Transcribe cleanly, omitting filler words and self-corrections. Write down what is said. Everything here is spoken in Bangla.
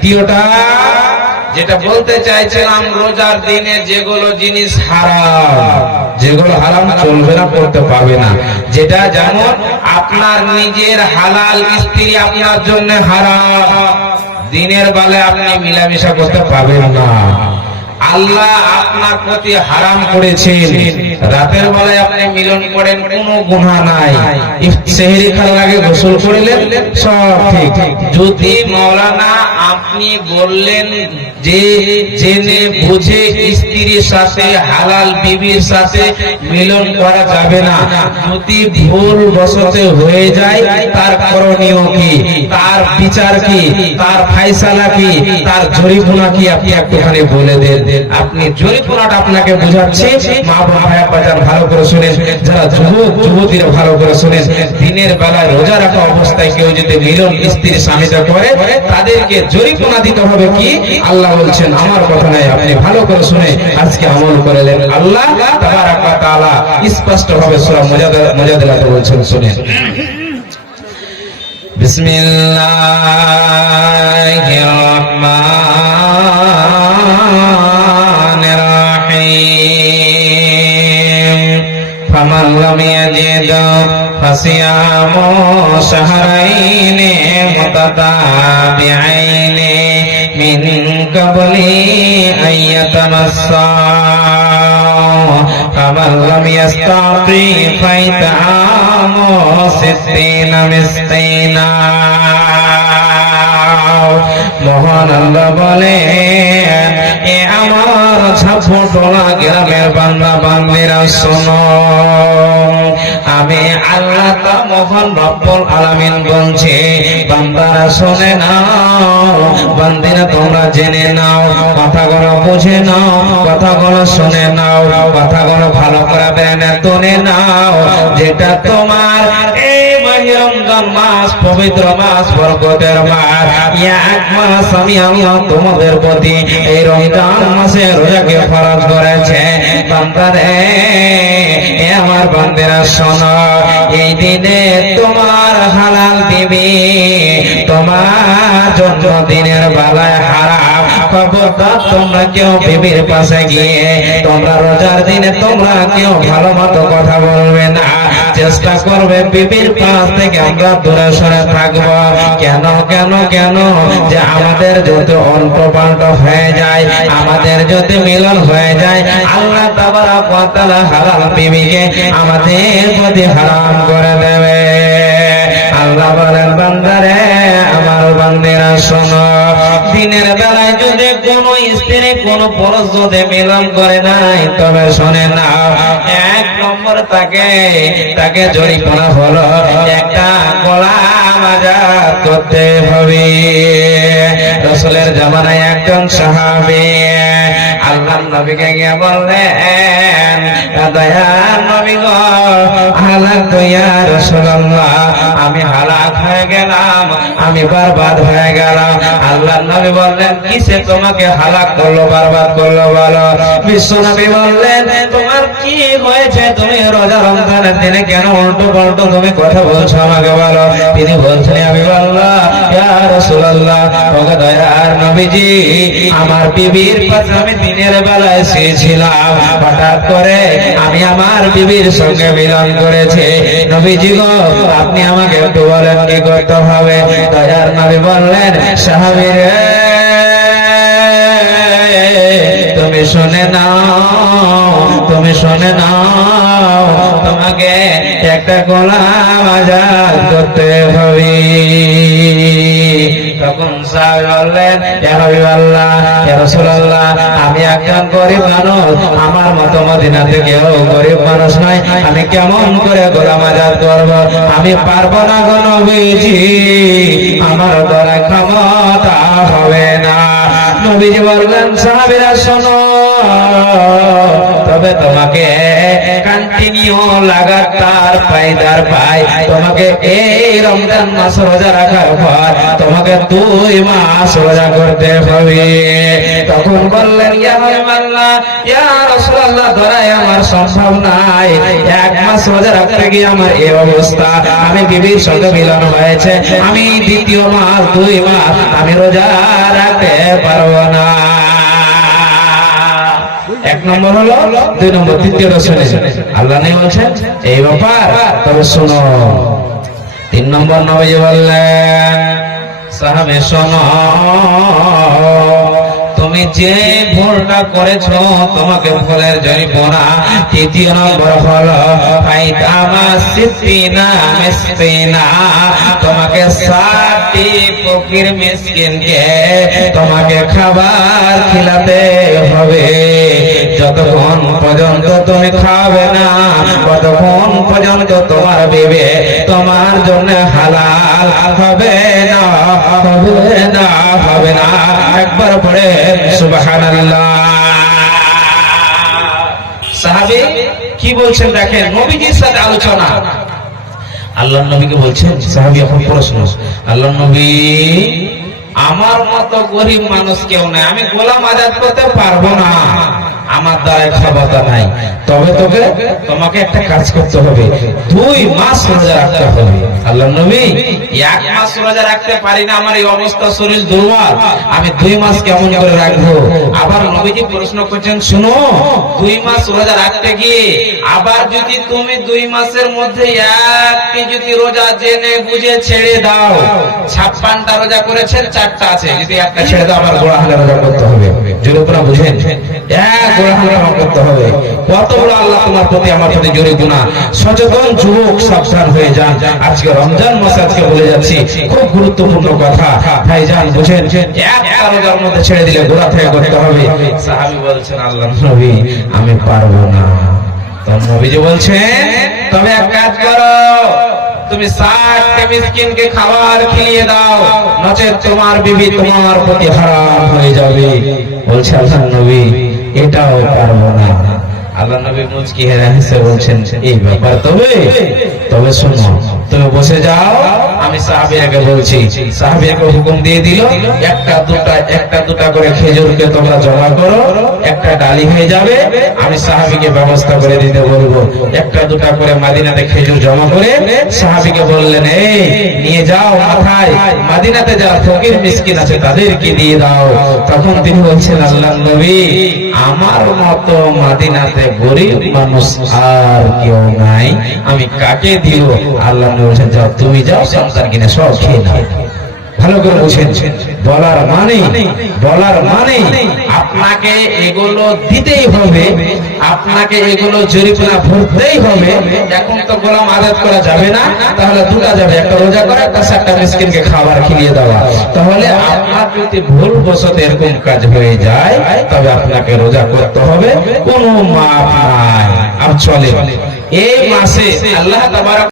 দ্বিতীয়টা যেটা বলতে চাইছিলাম, রোজার দিনে যেগুলো জিনিস হারাম, যেগুলো হারাম চলবে না, করতে পারবে না। যেটা যেমন আপনার নিজের হালাল স্ত্রী আপনার জন্য হারাম, দিনের বেলায় আপনি মিলামেশা করতে পারবেন না। আল্লাহ আপনার প্রতি হারাম করেছেন, রাতের বেলায় আপনি মিলন করেন, কোনো গুনাহ নাই। সেহরি খাওয়ার আগে গোসল করলেন, সব ঠিক। যদি মাওলানা আপনি বললেন যে জেনে বুঝে স্ত্রীর সাথে হালাল বিবির সাথে মিলন করা যাবে না, যদি ভুল বশতে হয়ে যায়, তার করণীয় কি, তার বিচার কি, তার ফায়সালা কি, তার জরিমানা কি, আপনি একটুখানি বলে দেন। আপনি জরিমানাটা আপনাকে বোঝাচ্ছি, মা ভাইয়া বাজার ভালো করে শুনেন, যারা যুবক যুবতীরা ভালো করে শুনেন। দিনের বেলায় রোজা রাখা অবস্থায় কেউ যদি মিলন স্ত্রীর স্বামীটা করে, তাদেরকে জরিমানা দিতে হবে কি আল্লাহ বলছেন, আমার কথা নাই, আপনি ভালো করে শুনে আজকে আমল করলেন। আল্লাহ তাবারাক ওয়া তাআলা স্পষ্ট ভাবে সূরা মুজাদালাতে বলছেন, শুনেন। বিসমিল্লাহির রাহমানির রহিম। ফামান লাম ইয়াজিদ ফাসিয়ামু শাহরাইনি মুতাতাবিআইনি মিন ক্বাবলি আইয়াতামাসসা। ফামান লাম ইস্তাতি ফাইতামু সিত্তিনা মিসকিনা। মহান আল্লাহ বলেন, এ আমার ছাপটোলা গ্রামের বান্দা বান্দিরা শোনো, আমি আল্লাহ তা মহান রব্বুল আলামিন বলছে, বান্দারা শুনে নাও, বান্দিরা তোমরা জেনে নাও, কথাগুলো বুঝে নাও, কথাগুলো শুনে নাও, কথাগুলো ভালো করে বেনে তুলে নাও। যেটা তোমার এই রমজান মাস, পবিত্র মাস, বরকতের মাস, এক মাস আমি আল্লাহ তোমাদের প্রতি এই রমজান মাসে রোজাকে ফরজ করেছে। বান্দারে, আমার বান্দারা শোনো, এই দিনে তোমার হালাল বিবি তোমার জন্য দিনের বেলায় হারাম। খবরদার তোমরা কেউ বিবির পাশে গিয়ে তোমরা রোজার দিনে তোমরা কেউ ভালো মতো কথা বলবে না, চেষ্টা করবে বিবির পাশ থেকে আমরা দূরে সরে থাকবো। কেন কেন কেন যে আমাদের যদি অল্প পাল্ট হয়ে যায়, আমাদের যদি মিলন হয়ে যায়, আল্লাহ তাবারাক ওয়া তাআলা হালাল বিবিকে আমাদের প্রতি হারাম করে দেবে। আল্লাহ বলেন, বান্দারে, আমার বান্দিরা শোনো, দিনের বেলায় যদি কোনো স্ত্রী কোনো পুরুষ যদি মিলন করে নাই, তবে শোনে না, এক নম্বর তাকে জরিমানা হলো একটা গোলাম আযাদ করতে হবে। রাসূলের জামানায় একজন সাহাবী আল্লাহর নবীকে গিয়ে বললেন, দয়ার নবী গো, হালাক তো ইয়া রাসূলুল্লাহ, আমি হালাক হয়ে গেলাম, আমি বরবাদ হয়ে গেলাম। আল্লাহর নবী বললেন, কিসে তোমাকে হালাক করলো, বরবাদ করলো বলো? বিশ্ব নবী বললেন, তোমার কি হয়েছে, তুমি রোজা রমজানের দিনে কেন উল্টো পাল্টো তুমি কথা বলছো, আমাকে বলো। তিনি বলছেন, আমি বললাম, ইয়া রাসূলুল্লাহ, ওগো দয়ার নবীজি, আমার বিবির পাশে আমি দিনের বেলায় শুয়েছিলাম, হঠাৎ করে আমি আমার বিবির সঙ্গে মিলন করেছি। নবীজি গো, আপনি আমাকে একটু বলেন কি করতে হবে? দয়ার নবী বললেন, সাহাবী রে, তুমি শুনে নাও, তুমি শুনে নাও, তোমাকে একটা গোলাম আযাদ করতে হবে। তখন সাহাবী বললেন, ইয়া হাবিবাল্লাহ, ইয়া রাসূলুল্লাহ, আমি একজন গরিব মানুষ, আমার মতো মদিনাতে কেউ গরিব মানুষ নাই, আমি কেমন করে গোলাম আযাদ করব? আমি পারবো না গো নবীজি, আমার দ্বারা ক্ষমতা হবে না। নবীজি বললেন, সাহাবীরা শোনো, তবে তোমাকে কন্টিনিউ লাগাতার পায়দার পাই, তোমাকে এই রমজান মাস রোজা রাখার পর তোমাকে 2 মাস রোজা করতে হবে। তখন বললেন, ইয়া হাবিবাল্লাহ, ইয়া রাসূলুল্লাহ, ধরাই আমার সম্ভব নাই, 1 মাস রোজা রাখতে গিয়ে আমার এই অবস্থা, আমি বিবির সঙ্গে মিলন হয়েছে, আমি দ্বিতীয় মাস 2 মাস আমি রোজা রাখবো রাখতে পারবো না। এক নম্বর হলো, দুই নম্বর, তৃতীয়টা শুনে আল্লাহ নেই বলছেন এই ব্যাপার, তবে শোনো। তিন নম্বর নবী বললেন, সাহাবে শোনো, তুমি যে ভুলটা করেছো তোমাকে ভুলের জরিমানা। তৃতীয় নম্বর হলো ফাইতামা সিদ্দিনা মিসকিনা, তোমাকে 60টি ফকির মিসকিনকে তোমাকে খাবার খিলাতে হবে। যতক্ষণ পর্যন্ত তুমি খাবে না ততক্ষণ পর্যন্ত তোমার বিবে তোমার জন্য হালাল হবে না, হবে না, হবে না। একবার পড়ে সুবহানাল্লাহ। সাহাবী কি বলছেন দেখেন, নবীজির সাথে আলোচনা। আল্লাহর নবীকে বলছেন, সাহাবী এখন প্রশ্ন, আল্লাহর নবী আমার মতো গরিব মানুষ কেউ নাই, আমি গোলাম আজাদ করতে পারবো না, আমার দ্বারা ক্ষমতা নাই, তবে তোমাকে একটা কাজ করতে হবে, 2 মাস রোজা রাখতে হবে। আল্লাহর নবী 1 মাস রোজা রাখতে পারি না, আমার এই অবস্থা, শরীর দুর্বল, আমি 2 মাস কেমন করে রাখবো? আবার নবীজি প্রশ্ন করছেন, শুনো, 2 মাস রোজা রাখতে গিয়ে আবার যদি তুমি 2 মাসের মধ্যে একটি যদি রোজা জেনে বুঝে ছেড়ে দাও, 56টা রোজা করেছেন, 4টা আছে, যদি একটা ছেড়ে দাও আবার গোড়া হালে রোজা করতে হবে। জোরে করে বুঝেন, গোড়া হালে রোজা করতে হবে। কত বড় আল্লাহ তোমার প্রতি আমার প্রতি জোরে গুনাহ। সচেতন যুবক সাবধান হয়ে যান। আজকে রমজান মাস, আজকে বলে যাচ্ছি খুব গুরুত্বপূর্ণ কথা, ভাইজান বুঝেন, একটা রোজার মধ্যে ছেড়ে দিলে গোড়া থেকে করতে হবে। সাহাবী বলছেন, আল্লাহর নবী আমি পারবো না। তো নবীজি বলছেন, তবে এক কাজ করো, তুমি 60টা মিসকিনকে খাবার খেলিয়ে দাও, নচেত তোমার বিবি তোমার প্রতি হারাম হয়ে যাবে। বলছে আল্লাহর নবী এটাও পারবো না। আল্লাহ নবী মুচকি হেসে বলছেন, এই ব্যাপার, তবে শোনো, তুমি বসে যাও, আমি সাহাবীকে বলছি। সাহাবীকে হুকুম দিয়ে দিল, একটা দুটা করে খেজুরকে তোমরা জমা করো, একটা ডালি হয়ে যাবে। আমি সাহাবীকে ব্যবস্থা করে দিতে বলবো, একটা দুটা করে মদিনাতে খেজুর জমা করে সাহাবীকে বললেন, এই নিয়ে যাও, মাথায় মদিনাতে যারা ফকির মিসকিন আছে তাদেরকে দিয়ে দাও। তখন তিনি বলছেন, আল্লাহর নবী আমার মতো মদিনাতে গরিব মানুষ আর কেউ নাই, আমি কাকে দিব? আল্লাহ নবী বলেছেন, যাও, তুমি যাও, সন্তান কিনে সব খেয়ে নাও। ভালো করে বুঝেন, বলার মানে আপনাকে এগুলো দিতেই হবে, আপনাকে এগুলো জরিমানা ভরতেই হবে। এখন তো গোলাম আজাদ করা যাবে না, তাহলে দুটা যাবে, একটা রোজা করা, একটা 60টা মিসকিনকে খাবার খেলিয়ে দেওয়া। তাহলে আপনার যদি ভুল বশত এরকম কাজ হয়ে যায়, তবে আপনাকে রোজা করতে হবে, কোনো মাপ নাই। আর চলে এই মাসে আল্লাহ তাবারক